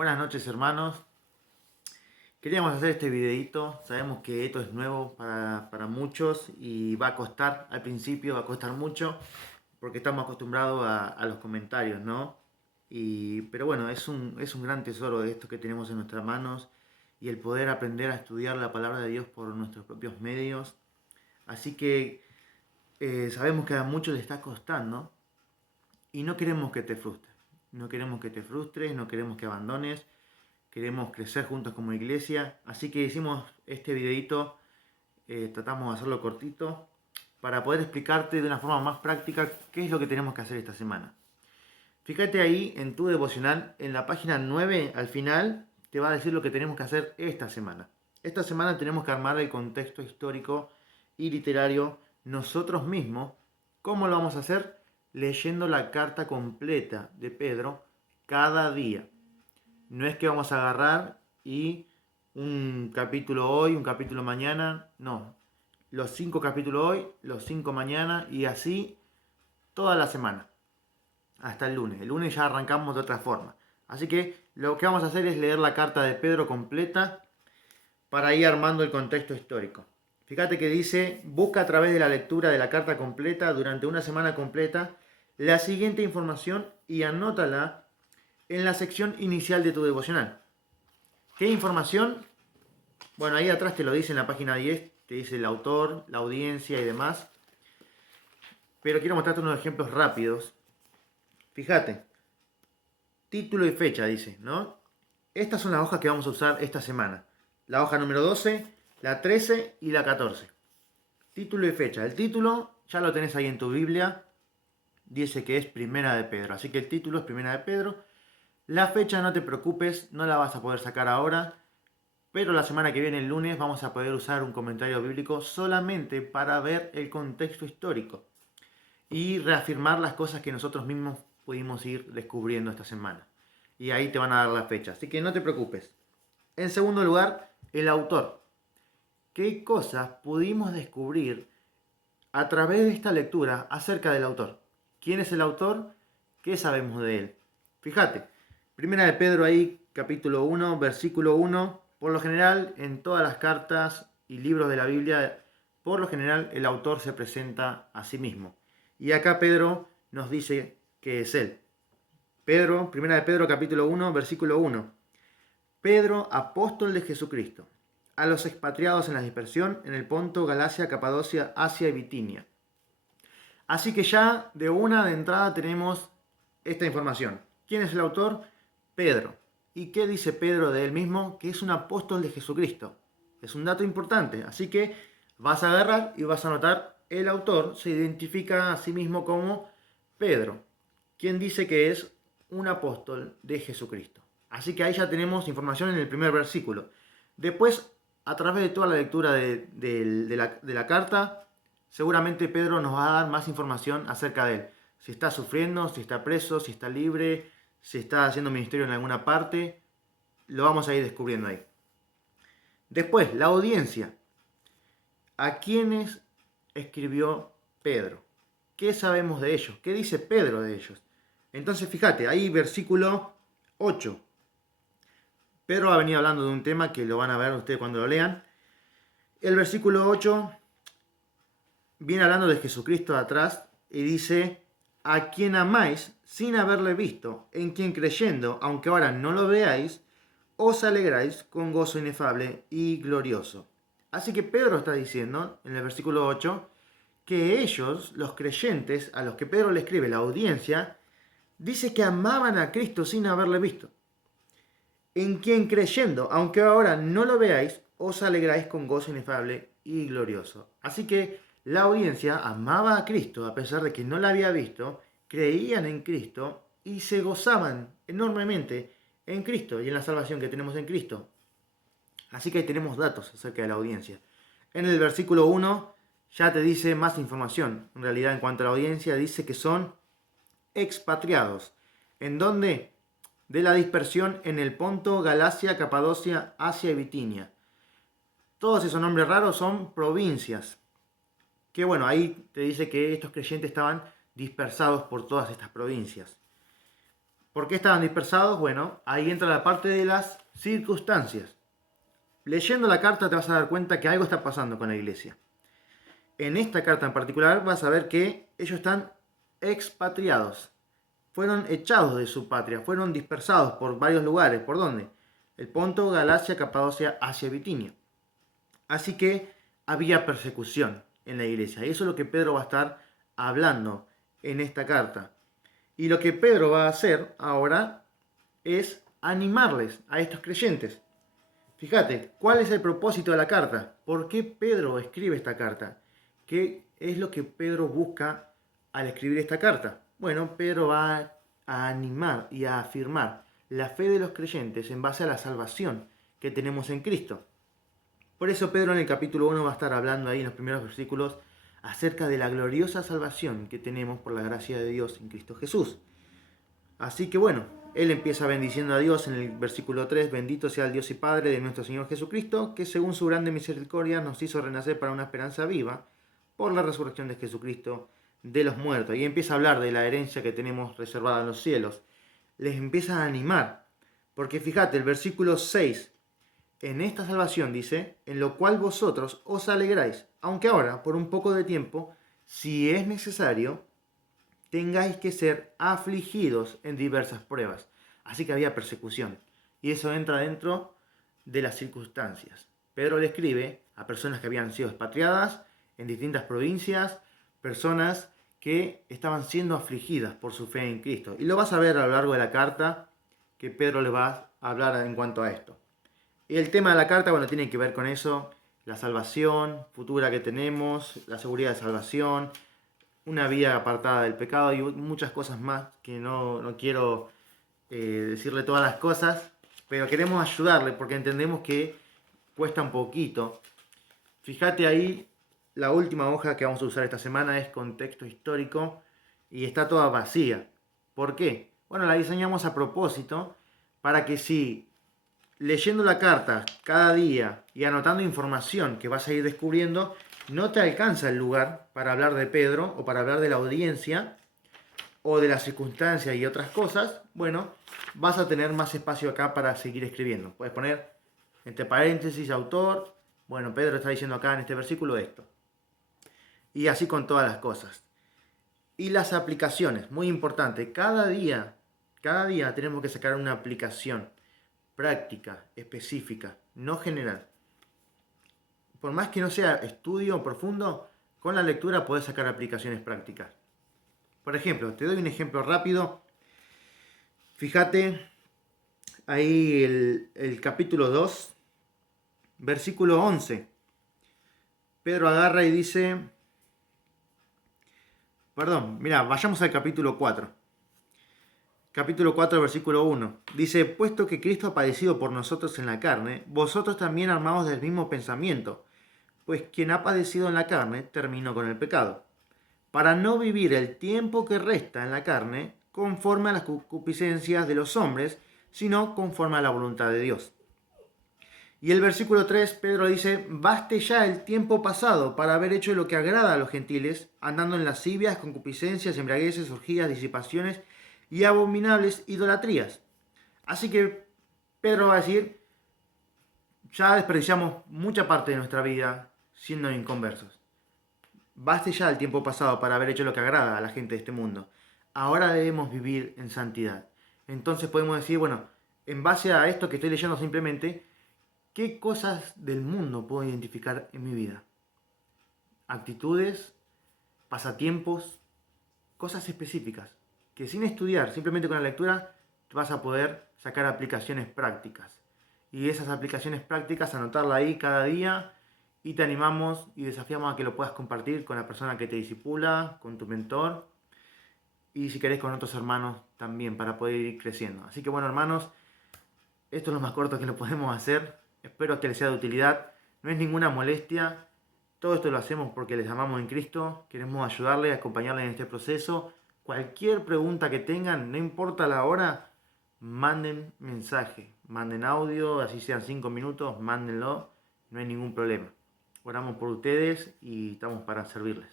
Buenas noches, hermanos. Queríamos hacer este videito. Sabemos que esto es nuevo para muchos y va a costar al principio, va a costar mucho porque estamos acostumbrados a los comentarios, ¿no? Pero bueno, es un gran tesoro de esto que tenemos en nuestras manos y el poder aprender a estudiar la palabra de Dios por nuestros propios medios. Así que sabemos que a muchos les está costando y no queremos que te frustres. No queremos que te frustres, no queremos que abandones. Queremos crecer juntos como iglesia, así que hicimos este videito, tratamos de hacerlo cortito, para poder explicarte de una forma más práctica qué es lo que tenemos que hacer esta semana. Fíjate ahí en tu devocional, en la página 9 al final, te va a decir lo que tenemos que hacer esta semana. Esta semana tenemos que armar el contexto histórico y literario nosotros mismos. ¿Cómo lo vamos a hacer? Leyendo la carta completa de Pedro cada día. No es que vamos a agarrar y un capítulo hoy, un capítulo mañana, no. Los 5 capítulos hoy, los 5 mañana y así toda la semana, hasta el lunes. El lunes ya arrancamos de otra forma. Así que lo que vamos a hacer es leer la carta de Pedro completa para ir armando el contexto histórico. Fíjate que dice, busca a través de la lectura de la carta completa durante una semana completa la siguiente información y anótala en la sección inicial de tu devocional. ¿Qué información? Bueno, ahí atrás te lo dice en la página 10, te dice el autor, la audiencia y demás. Pero quiero mostrarte unos ejemplos rápidos. Fíjate, título y fecha dice, ¿no? Estas son las hojas que vamos a usar esta semana. La hoja número 12, la 13 y la 14. Título y fecha. El título ya lo tenés ahí en tu Biblia. Dice que es Primera de Pedro. Así que el título es Primera de Pedro. La fecha no te preocupes, no la vas a poder sacar ahora. Pero la semana que viene, el lunes, vamos a poder usar un comentario bíblico solamente para ver el contexto histórico y reafirmar las cosas que nosotros mismos pudimos ir descubriendo esta semana. Y ahí te van a dar la fecha, así que no te preocupes. En segundo lugar, el autor. ¿Qué cosas pudimos descubrir a través de esta lectura acerca del autor? ¿Quién es el autor? ¿Qué sabemos de él? Fíjate, Primera de Pedro ahí, capítulo 1, versículo 1. Por lo general, en todas las cartas y libros de la Biblia, por lo general el autor se presenta a sí mismo. Y acá Pedro nos dice que es él. Pedro, Primera de Pedro, capítulo 1, versículo 1. Pedro, apóstol de Jesucristo, a los expatriados en la dispersión, en el Ponto, Galacia, Capadocia, Asia y Bitinia. Así que ya de entrada tenemos esta información. ¿Quién es el autor? Pedro. ¿Y qué dice Pedro de él mismo? Que es un apóstol de Jesucristo. Es un dato importante. Así que vas a agarrar y vas a anotar, el autor se identifica a sí mismo como Pedro, quien dice que es un apóstol de Jesucristo. Así que ahí ya tenemos información en el primer versículo. Después, a través de toda la lectura de la carta, seguramente Pedro nos va a dar más información acerca de él. Si está sufriendo, si está preso, si está libre, si está haciendo ministerio en alguna parte, lo vamos a ir descubriendo ahí. Después, la audiencia. ¿A quiénes escribió Pedro? ¿Qué sabemos de ellos? ¿Qué dice Pedro de ellos? Entonces, fíjate, ahí versículo 8. Pedro ha venido hablando de un tema que lo van a ver ustedes cuando lo lean. El versículo 8 viene hablando de Jesucristo atrás y dice, a quien amáis sin haberle visto, en quien creyendo, aunque ahora no lo veáis, os alegráis con gozo inefable y glorioso. Así que Pedro está diciendo en el versículo 8 que ellos, los creyentes, a los que Pedro le escribe, la audiencia, dice que amaban a Cristo sin haberle visto. En quien creyendo, aunque ahora no lo veáis, os alegráis con gozo inefable y glorioso. Así que la audiencia amaba a Cristo a pesar de que no la había visto, creían en Cristo y se gozaban enormemente en Cristo y en la salvación que tenemos en Cristo. Así que ahí tenemos datos acerca de la audiencia. En el versículo 1 ya te dice más información. En realidad, en cuanto a la audiencia, dice que son expatriados. ¿En dónde? De la dispersión en el Ponto, Galacia, Capadocia, Asia y Bitinia. Todos esos nombres raros son provincias. Que bueno, ahí te dice que estos creyentes estaban dispersados por todas estas provincias. ¿Por qué estaban dispersados? Bueno, ahí entra la parte de las circunstancias. Leyendo la carta te vas a dar cuenta que algo está pasando con la iglesia. En esta carta en particular vas a ver que ellos están expatriados. Fueron echados de su patria, fueron dispersados por varios lugares. ¿Por dónde? El Ponto, Galacia, Capadocia, Asia, Bitinia. Así que había persecución en la iglesia. Y eso es lo que Pedro va a estar hablando en esta carta. Y lo que Pedro va a hacer ahora es animarles a estos creyentes. Fíjate, ¿cuál es el propósito de la carta? ¿Por qué Pedro escribe esta carta? ¿Qué es lo que Pedro busca al escribir esta carta? Bueno, Pedro va a animar y a afirmar la fe de los creyentes en base a la salvación que tenemos en Cristo. Por eso Pedro en el capítulo 1 va a estar hablando ahí en los primeros versículos acerca de la gloriosa salvación que tenemos por la gracia de Dios en Cristo Jesús. Así que bueno, él empieza bendiciendo a Dios en el versículo 3, bendito sea el Dios y Padre de nuestro Señor Jesucristo, que según su grande misericordia nos hizo renacer para una esperanza viva por la resurrección de Jesucristo de los muertos. Y empieza a hablar de la herencia que tenemos reservada en los cielos. Les empieza a animar, porque fíjate, el versículo 6, en esta salvación dice, en lo cual vosotros os alegráis, aunque ahora, por un poco de tiempo, si es necesario, tengáis que ser afligidos en diversas pruebas. Así que había persecución. Y eso entra dentro de las circunstancias. Pedro le escribe a personas que habían sido expatriadas en distintas provincias, personas que estaban siendo afligidas por su fe en Cristo. Y lo vas a ver a lo largo de la carta que Pedro le va a hablar en cuanto a esto. Y el tema de la carta, bueno, tiene que ver con eso, la salvación futura que tenemos, la seguridad de salvación, una vida apartada del pecado y muchas cosas más que no quiero decirle todas las cosas, pero queremos ayudarle porque entendemos que cuesta un poquito. Fíjate ahí, la última hoja que vamos a usar esta semana es contexto histórico y está toda vacía. ¿Por qué? Bueno, la diseñamos a propósito para que si leyendo la carta cada día y anotando información que vas a ir descubriendo, no te alcanza el lugar para hablar de Pedro o para hablar de la audiencia o de las circunstancias y otras cosas, bueno, vas a tener más espacio acá para seguir escribiendo. Puedes poner entre paréntesis autor, bueno, Pedro está diciendo acá en este versículo esto. Y así con todas las cosas. Y las aplicaciones, muy importante, cada día tenemos que sacar una aplicación práctica, específica, no general. Por más que no sea estudio profundo, con la lectura podés sacar aplicaciones prácticas. Por ejemplo, te doy un ejemplo rápido. Fíjate ahí el capítulo 2, versículo 11. Pedro agarra y dice, vayamos al capítulo 4. Capítulo 4, versículo 1. Dice, puesto que Cristo ha padecido por nosotros en la carne, vosotros también armaos del mismo pensamiento, pues quien ha padecido en la carne terminó con el pecado, para no vivir el tiempo que resta en la carne conforme a las concupiscencias de los hombres, sino conforme a la voluntad de Dios. Y el versículo 3, Pedro dice, baste ya el tiempo pasado para haber hecho lo que agrada a los gentiles, andando en lascivias, concupiscencias, embriagueces, orgías, disipaciones y abominables idolatrías. Así que Pedro va a decir, ya desperdiciamos mucha parte de nuestra vida siendo inconversos. Baste ya el tiempo pasado para haber hecho lo que agrada a la gente de este mundo. Ahora debemos vivir en santidad. Entonces podemos decir, bueno, en base a esto que estoy leyendo simplemente, ¿qué cosas del mundo puedo identificar en mi vida? Actitudes, pasatiempos, cosas específicas, que sin estudiar, simplemente con la lectura, vas a poder sacar aplicaciones prácticas. Y esas aplicaciones prácticas, anotarla ahí cada día, y te animamos y desafiamos a que lo puedas compartir con la persona que te discipula, con tu mentor, y si querés con otros hermanos también, para poder ir creciendo. Así que bueno, hermanos, esto es lo más corto que lo podemos hacer. Espero que les sea de utilidad. No es ninguna molestia. Todo esto lo hacemos porque les amamos en Cristo. Queremos ayudarles, acompañarles en este proceso. Cualquier pregunta que tengan, no importa la hora, manden mensaje, manden audio, así sean 5 minutos, mándenlo. No hay ningún problema. Oramos por ustedes y estamos para servirles.